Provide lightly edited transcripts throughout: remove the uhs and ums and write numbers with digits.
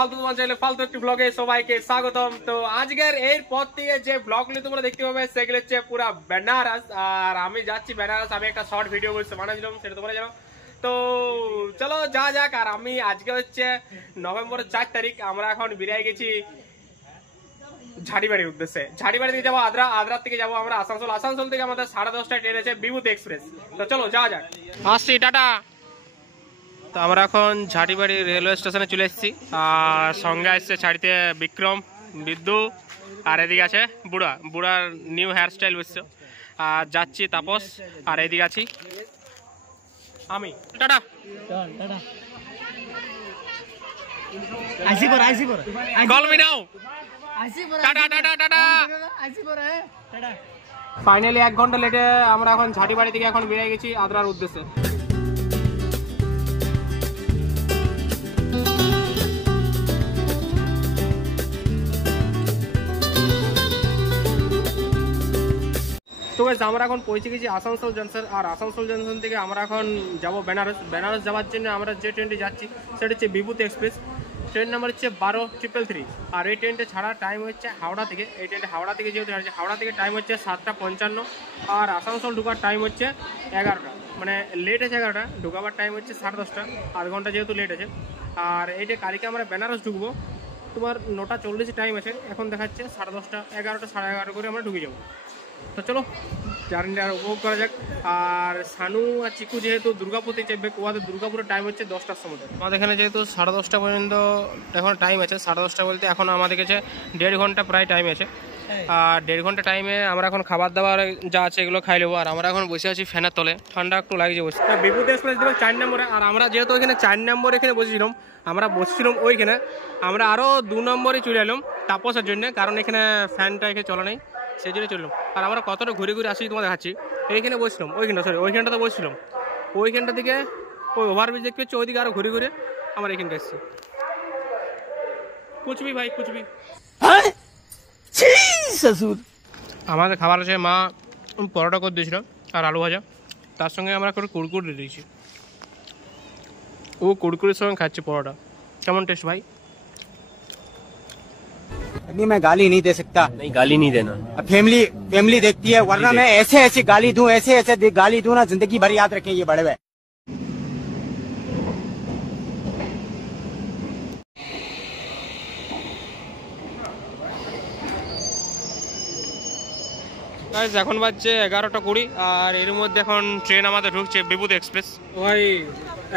ফালতু তোমার চাইলে ফালতু একটি ব্লগে সবাইকে স্বাগতম। তো আজকের এরপর থেকে যে ব্লগগুলি তোমরা দেখতে পাবে সেগুলো হচ্ছে পুরো বেনারস। আর আমি যাচ্ছি বেনারস, আমি একটা শর্ট ভিডিও করছি বানাচ্ছিলাম, সেটা তোমরা জানো। তো চলো যা যাক। আর আমি আজকে হচ্ছে নভেম্বরের 4 তারিখ, আমরা এখন বেরিয়ে গেছি ঝাড়িবাড়ির উদ্দেশ্যে। ঝাড়িবাড়ি থেকে যাবো আদ্রা, আদ্রার থেকে যাবো আমরা আসানসোল, আসানসোল থেকে আমাদের 10:30টায় ট্রেন আছে বিভূতি এক্সপ্রেস। তো চলো যাওয়া যাক, আসছি, টাটা। তো আমরা এখন ঝাড়িবাড়ি রেলওয়ে স্টেশনে চলে এসেছি। আর সঙ্গে আসছে ছাড়িতে বিক্রম, বিদ্যু, আর এদিকে আছে বুড়া, বুড়ার নিউ হেয়ার স্টাইল বুঝছো। আর যাচ্ছি তাপস, আর এদিকে আছি আমি। Tata call me now. Tata tata tata. Finally 1 ঘন্টা লেটে আমরা এখন ঝাড়িবাড়ি থেকে এখন বেরিয়ে গেছি আদ্রার উদ্দেশ্যে। তো গাইস আমরা এখন পৌঁছে গেছি আসানসোল জংশন। আর আসানসোল জংশন থেকে আমরা এখন যাব বেনারস। বেনারস যাওয়ার জন্য আমরা যে ট্রেনটি যাচ্ছি সেটা হচ্ছে বিভূতি এক্সপ্রেস। ট্রেন নাম্বার হচ্ছে 12,333। আর এই ট্রেনটা ছাড়া টাইম হচ্ছে হাওড়া থেকে। এই ট্রেনটা হাওড়া থেকে যেহেতু ছাড়ছে, হাওড়া থেকে টাইম হচ্ছে 7:55। আর আসানসোল ঢোকার টাইম হচ্ছে 11টা, মানে লেট আছে 11টা, ঢোকাবার টাইম হচ্ছে 10:30, আধ ঘন্টা যেহেতু লেট আছে। আর এইটা কালকে আমরা বেনারস ঢুকবো, তোমার 9:40 টাইম আছে, এখন দেখাচ্ছে 10:30, 11টা, 11:30 করে আমরা ঢুকে যাবো। তো চলো জার্নিটা উপভোগ করা যাক। আর সানু আর চিকু যেহেতু দুর্গাপুরতে চাইবে, ওদের দুর্গাপুরের টাইম হচ্ছে 10টার সময়। আমাদের এখানে যেহেতু 10:30 পর্যন্ত এখন টাইম আছে, 10:30 বলতে এখন আমাদের কাছে 1.5 ঘন্টা প্রায় টাইম আছে। আর 1.5 ঘন্টা টাইমে আমরা এখন খাবার দাবার যা আছে এগুলো খাই নেবো। আর আমরা এখন বসে আছি ফ্যানের তলে, ঠান্ডা একটু লাগছে বসে। বিভূতি এক্সপ্রেস দিলাম 4 নম্বরে। আর আমরা যেহেতু ওইখানে 4 নম্বর এখানে বসেছিলাম, আমরা বসছিলাম ওইখানে, আমরা আরও 2 নম্বরে চলে এলাম তাপসের জন্য, কারণ এখানে ফ্যানটা এখানে চলে নেই, সেই জন্য চললাম। আর আমরা কতটা ঘুরে ঘুরে আসি তোমার দেখাচ্ছি। এইখানে বসছিলাম, ওইখানটা সরি ওইখানটাতে বসছিলাম, ওইখানটা থেকে ওই ওভারব্রিজ দেখতে হচ্ছে, ওইদিকে আরো ঘুরে ঘুরে আমরা এখানটা এসেছি। কুচবি ভাই কুচবি। আমাদের খাবার আছে, মা পরোটা করে দিয়েছিল আর আলু ভাজা, তার সঙ্গে আমরা করে কুড়কুড়ি দিয়েছি। ও কুড়কুড়ির সঙ্গে খাচ্ছে পরোটা। কেমন টেস্ট ভাই? नहीं, मैं गाली नहीं दे सकता। नहीं, गाली नहीं देना। फैमिली देखती है, वरना मैं ऐसे गाली दूं, ऐसे गाली दूं ना, जिंदगी भर याद रखें ये बड़े हुए। এখন বাজছে 11:20। আর এর মধ্যে এখন ট্রেন আমাদের ঢুকছে বিভূতি এক্সপ্রেস। ভাই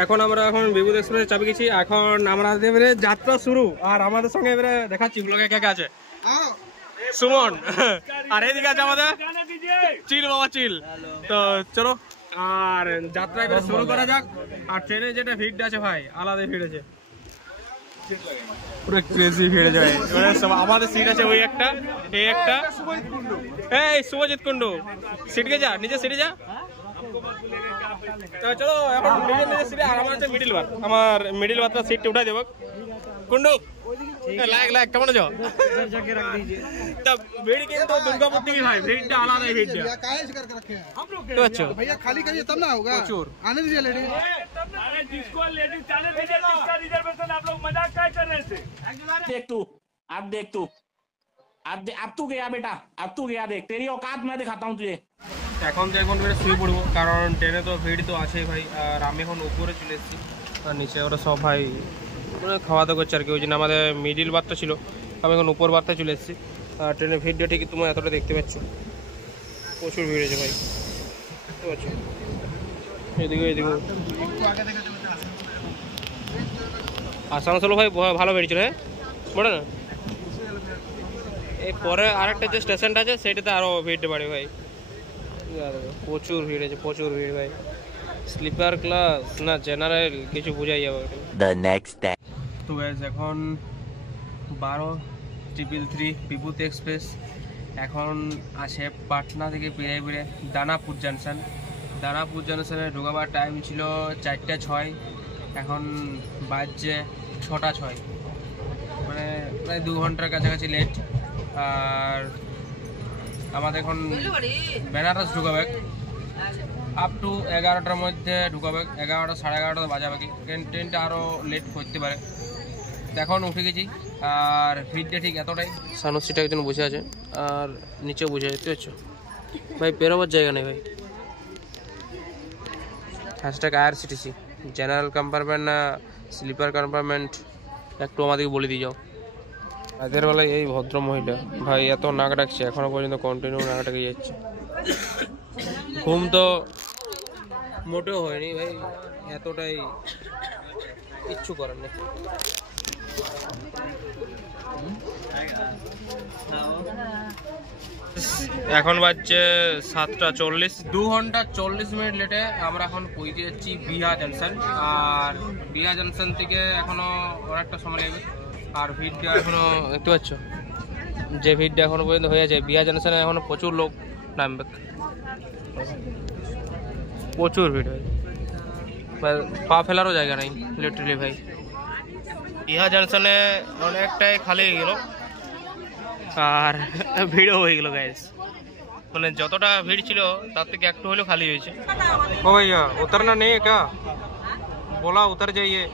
এখন আমরা বিভূতি এক্সপ্রেসে চাপে গেছি, এখন আমরা এবারে যাত্রা শুরু। আর আমাদের সঙ্গে এবারে দেখাচ্ছি ব্লগে কে কে আছে। সুমন, আর এদিকে আছে আমাদের চিল বাবা চিল। তো চলো আর যাত্রা এবারে শুরু করা যাক। আর ট্রেনে যেটা ভিড় আছে ভাই, আলাদা ভিড় আছে, পুরো ক্রেজি ভিড় যায়। আমাদের সিট আছে ওই একটা, এই একটা, এই শুভজিৎ কুন্ডু সিট কে যা, নিজে সিটে যা। তো চলো এখন নিজের সিটে। আর আমার আছে মিডিল বার, আমার মিডিল বারটা সিটটা উঠাই দেবো। কুন্ডু লাইক কেমন আছো? ভিড় কিন্তু দুর্গাপুর থেকে ভাই, ভিড়টা আলাদা, ভিড়টা भैया खाली करिए तब ना होगा। प्रचुर आने दीजिए लेडीज, जिसको लेडीज जाने दीजिए, जिसका रिजर्वेशन आप लोग मजाक क्या कर रहे थे? देख तू, अब देख तू, अब तू गया बेटा, अब तू गया, देख तेरी औकात मैं दिखाता हूँ तुझे। এখন তো এখন শুয়ে পড়বো, কারণ ট্রেনে তো ভিড় তো আছেই ভাই। আর আমি এখন উপরে চলে এসেছি, আর নিচে ওরা সব ভাই খাওয়া দাওয়া করছে আর কি। ওই জন্য আমাদের মিডিল বারটা ছিল, আমি এখন উপর বারটায় চলে এসেছি। আর ট্রেনের ভিড়টা ঠিকই তোমরা এতটা দেখতে পাচ্ছ, প্রচুর ভিড় আছে ভাই, দেখতে পাচ্ছ। এদিকে এদিকে আসানসোল ভাই ভালো বেরিয়েছিল, হ্যাঁ বলে না। এই পরে আরেকটা যে স্টেশনটা আছে সেইটাতে আরও ভিড়টা বাড়ে ভাই, প্রচুর ভিড় আছে, প্রচুর ভিড় ভাই। স্লিপার ক্লাস না জেনারেল কিছু বোঝাই যাবে। তো গাইস এখন 12,333 বিভূতি এক্সপ্রেস এখন আছে পাটনা থেকে বেরিয়ে দানাপুর জাংশন। দানাপুর জাংশনে ঢোকাবার টাইম ছিল 4:06, এখন বাজছে 6:06, মানে প্রায় 2 ঘন্টার কাছাকাছি লেট। আর আমাদের এখন বেনারস ঢুকাবে, আপ টু 11টার মধ্যে ঢুকাবে, 11টা 11:30 বাজাবে কি, ট্রেনটা আরও লেট করতে পারে। এখন উঠে গেছি আর ভিড়টা ঠিক এতটাই। সানুর সিটে একজন বসে আছে আর নিচেও বসে আছে, দেখতে পাচ্ছ ভাই, পেরোবার জায়গা নেই ভাই। হ্যাশট্যাগ IRCTC, জেনারেল কম্পার্টমেন্ট না স্লিপার কম্পার্টমেন্ট একটু আমাদেরকে বলে দিয়ে যাও। রাতের বেলায় এই ভদ্র মহিলা ভাই এত নাক ডাকছে, এখনো পর্যন্ত কন্টিনিউ নাক ডাকে যাচ্ছে। ঘুম তো মোটেও হয়নি ভাই, এতটাই কিচ্ছু করার নেই। এখন বাজছে 7:40, 2 ঘন্টা 40 মিনিট লেটে আমরা এখন পৌঁছে যাচ্ছি বিহা জাংশন। আর বিহা জাংশন থেকে এখনো অনেকটা সময় লাগবে। আর ভিড়টা এখনো দেখতে পাচ্ছ, যে ভিড়টা এখনো পর্যন্ত হয়ে আছে। বিহা জাংশনে এখনো প্রচুর লোক নামবে, প্রচুর ভিড় হয়, পা ফেলারও জায়গা নেই লিটারালি ভাই। বিহা জাংশনে অনেকটাই খালি হয়ে গেল আর ভিড়ও হয়ে গেল গাইস, মানে যতটা ভিড় ছিল তার থেকে একটু হলেও খালি হয়েছে। ও ভাইয়া উতরনা নেই क्या बोला उतर जाइए।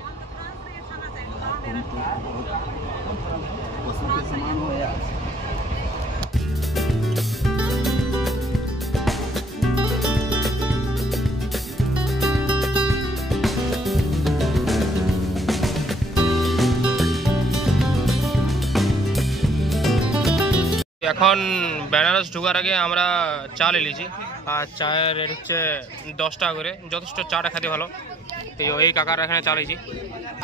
এখন বেনারস ঢোকার আগে আমরা চা নিয়েছি আর চায়ের রেট হচ্ছে 10 টাকা করে, যথেষ্ট চাটা খেতে ভালো। এই কাকার এখানে চা নিয়েছি।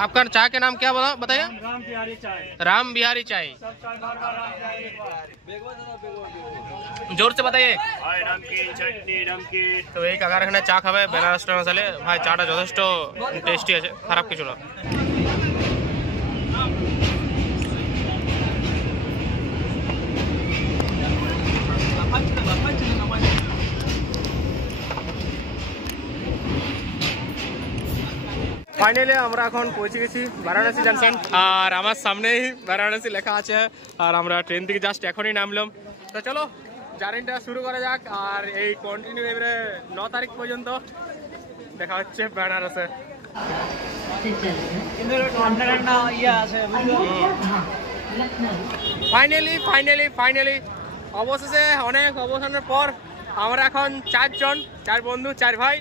আপনার চাय के नाम क्या बताइए? राम बिहारी चाय। राम बिहारी चाय, सब चाय बार बार राम बिहारी। जोर से बताइए। हाय नमकीन चटनी नमकीन। তো এই কাকার এখানে চা খাবে বেনারস মশালে ভাই, চাটা যথেষ্ট টেস্টি আছে, খারাপ কিছু না। ফাইনালি আমরা এখন পৌঁছে গেছি বারাণসী জাংশন আর আমার সামনেই বারাণসী লেখা আছে আর আমরা ট্রেন থেকে জাস্ট এখনই নামলাম। তো চলো জার্নিটা শুরু করা যাক আর এই কন্টিনিউ এবারে 9 তারিখ পর্যন্ত দেখা হচ্ছে বেনারসে। ফাইনালি অবশেষে অনেক অবসানের পর আমরা এখন 4 বন্ধু 4 ভাই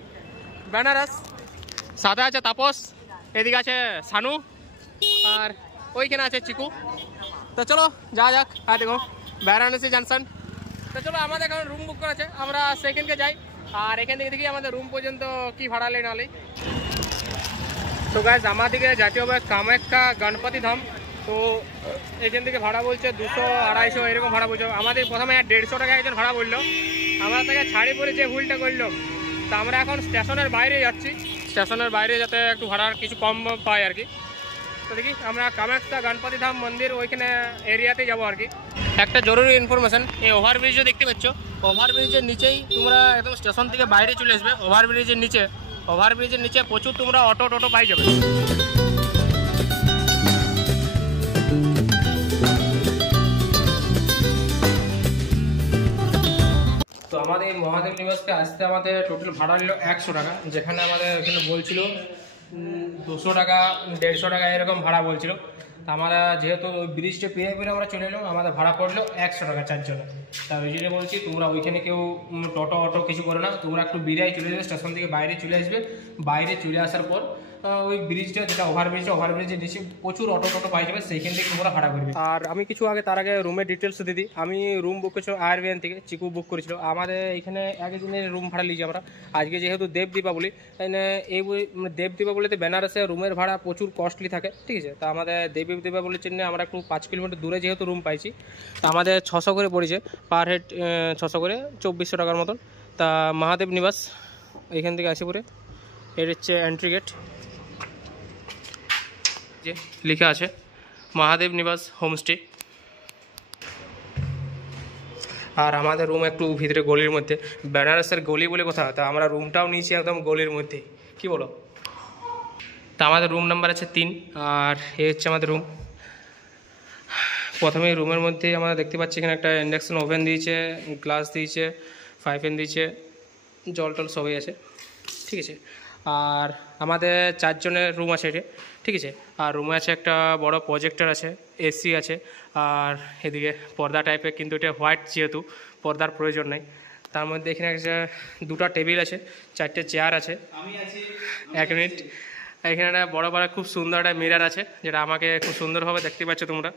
বেনারস। সাথে আছে তাপস, এদিকে আছে সানু আর ওইখানে আছে চিকু। তো চলো যা যাক। আর দেখো বারাণসী জাংশন। তো চলো আমাদের এখন রুম বুক করা আছে, আমরা সেকেন্ডকে যাই আর এখান থেকে দেখি আমাদের রুম পর্যন্ত কি ভাড়া নেই না নেই। তো গাইস আমাদেরকে যেতে হবে কামাখ্যা গণপতি ধাম। তো এখান থেকে ভাড়া বলছে 200-250 এরকম ভাড়া বলছে। আমাদের প্রথমে 150 টাকা একজন ভাড়া বললো, আমরা তাকে ছাড়ি পরে যে ভুলটা করলাম। তো আমরা এখন স্টেশনের বাইরে যাচ্ছি, স্টেশনের বাইরে যাতে একটু ভাড়ার কিছু কম পাই আর কি। তো দেখি আমরা কামাখ্যা গণপতি ধাম মন্দির ওইখানে এরিয়াতে যাবো আর কি। একটা জরুরি ইনফরমেশন, এই ওভারব্রিজও দেখতে পাচ্ছ, ওভারব্রিজের নিচেই তোমরা একদম স্টেশন থেকে বাইরে চলে আসবে। ওভারব্রিজের নিচে প্রচুর তোমরা অটো পাই যাবে। তো আমাদের মহাদেব নিবাসকে আসতে আমাদের টোটাল ভাড়া নিল 100 টাকা, যেখানে আমাদের এখানে বলছিল 200 টাকা 150 টাকা এরকম ভাড়া বলছিল। তো আমরা যেহেতু ওই ব্রিজটা পেরে আমরা চলে এলাম, আমাদের ভাড়া পড়লো 100 টাকা 4 জনে। তা ওই জন্য বলছি তোমরা ওইখানে কেউ অটো কিছু করো না, তোমরা একটু বেরিয়ে চলে যাবে, স্টেশন থেকে বাইরে চলে আসবে। বাইরে চলে আসার পর ওই ব্রিজটা যেটা ওভারব্রিজের নিচে প্রচুর অটো পাই যাবে, সেইখান থেকে তোমরা ভাড়া করবে। আর আমি কিছু আগে তার আগে রুমের ডিটেলস দিদি। আমি রুম বুক করেছিলাম আয়ারবিএন থেকে, চিকু বুক করেছিল। আমাদের এখানে একদিনের রুম ভাড়া লিজি আমরা। আজকে যেহেতু দেব দীপাবলি, এই দেব দীপাবলিতে বেনারসে রুমের ভাড়া প্রচুর কস্টলি থাকে, ঠিক আছে। তা আমাদের দেব দীপাবলির জন্য আমরা একটু 5 কিলোমিটার দূরে যেহেতু রুম পাইছি, তা আমাদের 600 করে পড়েছে পার হেড, 600 করে 2400 টাকার মতন। তা মহাদেব নিবাস এখান থেকে আসে পরে এর হচ্ছে এন্ট্রি গেট, যে লেখা আছে মহাদেব নিবাস হোমস্টে। আর আমাদের রুম একটু ভিতরে গলির মধ্যে, বেনারসের গলি বলে কথা। তা আমরা রুমটাও নিয়েছি একদম গলির মধ্যে, কি বলো। তা আমাদের রুম নাম্বার আছে 3 আর এ হচ্ছে আমাদের রুম। প্রথমে রুমের মধ্যে আমরা দেখতে পাচ্ছি এখানে একটা ইন্ডাকশন ওভেন দিয়েছে, গ্লাস দিয়েছে, 5 ফ্যান দিয়েছে, জল টল সবই আছে, ঠিক আছে। আর আমাদের 4 জনের রুম আছে এটা, ঠিক আছে। আর রুমে আছে একটা বড় প্রজেক্টর আছে, এসি আছে, আর এদিকে পর্দা টাইপের, কিন্তু এটা হোয়াইট যেহেতু পর্দার প্রয়োজন নেই। তার মধ্যে এখানে একটা 2টা টেবিল আছে, 4টে চেয়ার আছে। 1 মিনিট। এখানে একটা বড় বড় খুব সুন্দর একটা মিরর আছে, যেটা আমাকে খুব সুন্দরভাবে দেখতে পাচ্ছ তোমরা।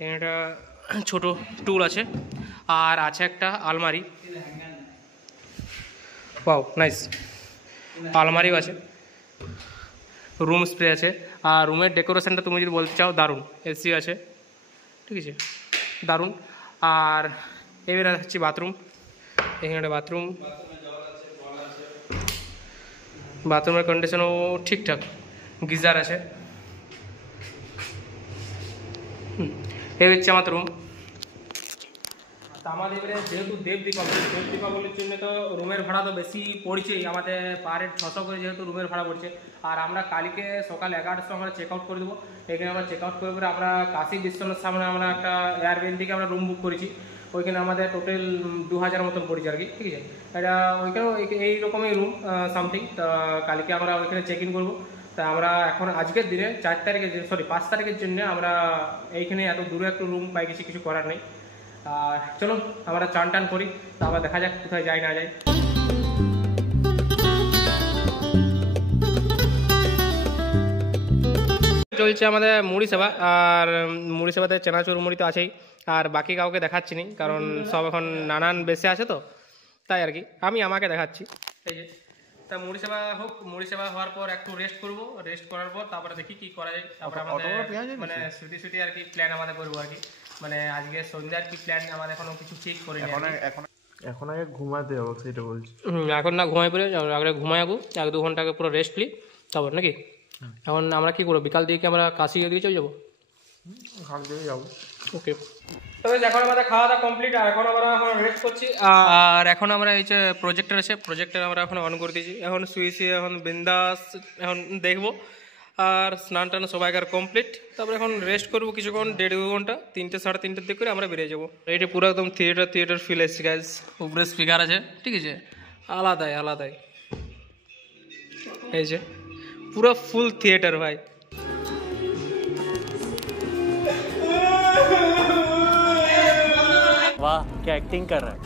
এখানে একটা ছোটো টুল আছে, আর আছে একটা আলমারি। Wow nice. আলমারিও আছে, রুম স্প্রে আছে, আর রুমের ডেকোরেশনটা তুমি যদি বলতে চাও দারুণ। এসি আছে, ঠিক আছে, দারুণ। আর এবারে হচ্ছে বাথরুম। এখানে একটা বাথরুম, বাথরুমের কন্ডিশনও ঠিকঠাক, গিজার আছে। এই হচ্ছে আমার রুম। আমাদের এবারে যেহেতু দেব দীপাবলির জন্য তো রুমের ভাড়া তো বেশি পড়ছেই, আমাদের পার হেড 600 করে যেহেতু রুমের ভাড়া পড়ছে। আর আমরা কালকে সকাল 11টার সময় আমরা চেক আউট করে দেবো। এখানে আমরা চেক আউট করে পরে আমরা কাশী বিশ্বনাথ সামনে আমরা একটা এয়ারবিএনবি আমরা রুম বুক করেছি। ওইখানে আমাদের টোটাল 2000 মতন পড়েছে আর কি, ঠিক আছে। এটা ওইখানেও এইরকমই রুম সামথিং। তা কালকে আমরা ওইখানে চেক ইন করবো। তা আমরা এখন আজকের দিনে 5 তারিখের জন্য আমরা এইখানে এত দূরে একটু রুম পাই গেছি, কিছু করার নেই। আর চলো আমরা চান টান করি, তারপর দেখা যাক কোথায় যাই না যাই। চলছে আমাদের মুড়ি সেবা, আর মুড়ি সেবাতে চেনাচুর মুড়ি তো আছেই, আর বাকি কাউকে দেখাচ্ছি নি, কারণ সব এখন নানান বেশে আছে তো, তাই আর কি আমি আমাকে দেখাচ্ছি। এই যে তা মুড়ি সেবা হোক, মুড়ি সেবা হওয়ার পর একটু রেস্ট করব, রেস্ট করার পর তারপরে দেখি কি করা যায়। তারপরে আমাদের মানে ছুটি আর কি প্ল্যান আমাদের করবো আর কি, মানে আজকে সন্ধ্যার কি প্ল্যান আমাদের এখনো কিছু ঠিক করিনি। এখন আগে ঘুমাতে যাবো, সেটা বলছি। এখন না ঘুমাই পড়ে আগে ঘুমাই যাবো, 1-2 ঘন্টাকে পুরো রেস্ট নিই তারপর নাকি। এখন আমরা কি করবো, বিকাল দিকে আমরা কাশি দিকে চলে যাবো, ঘাট দিয়ে যাবো। ওকে। তবে এখন আমাদের খাওয়া দাওয়া কমপ্লিট, আর এখন আমরা রেস্ট করছি। আর এখন আমরা এই যে প্রজেক্টর আছে, প্রজেক্টর আমরা এখন অন করে দিয়েছি। এখন শুয়েছি, এখন বিন্দাস এখন দেখবো। আর স্নান টান সবাইকার কমপ্লিট, তারপরে এখন রেস্ট করবো কিছুক্ষণ, 1.5-2 ঘন্টা। 3টে সাড়ে 3টের দিক করে আমরা বেরিয়ে যাবো। এইটা পুরো একদম থিয়েটার ফিল এসছে গাইজ। উপরে স্পিকার আছে, ঠিক আছে, আলাদাই। এই যে পুরো ফুল থিয়েটার ভাই। वाह क्या एक्टिंग कर रहा है।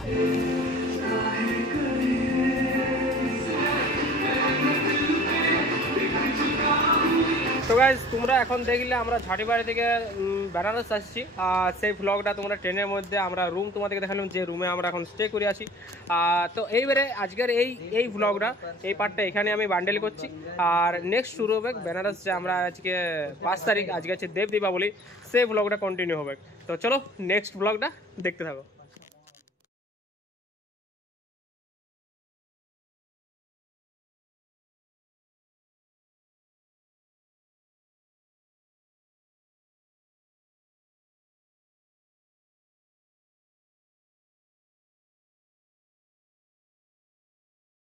তো গাইজ তোমরা এখন দেখলে আমরা ঝাঁটিবাড়ি থেকে বেনারস আসছি, আর সেই ভ্লগটা তোমরা ট্রেনের মধ্যে আমরা রুম তোমাদেরকে দেখালাম, যে রুমে আমরা এখন স্টে করে আছি। তো এইবারে আজকের এই ভ্লগটা এই পার্টটা এখানে আমি বান্ডেল করছি। আর নেক্সট শুরু হবে বেনারস, যে আমরা আজকে 5 তারিখ, আজকে আছে দেব দীপাবলি, সেই ভ্লগটা কন্টিনিউ হবে। তো চলো নেক্সট ভ্লগটা দেখতে থাকো।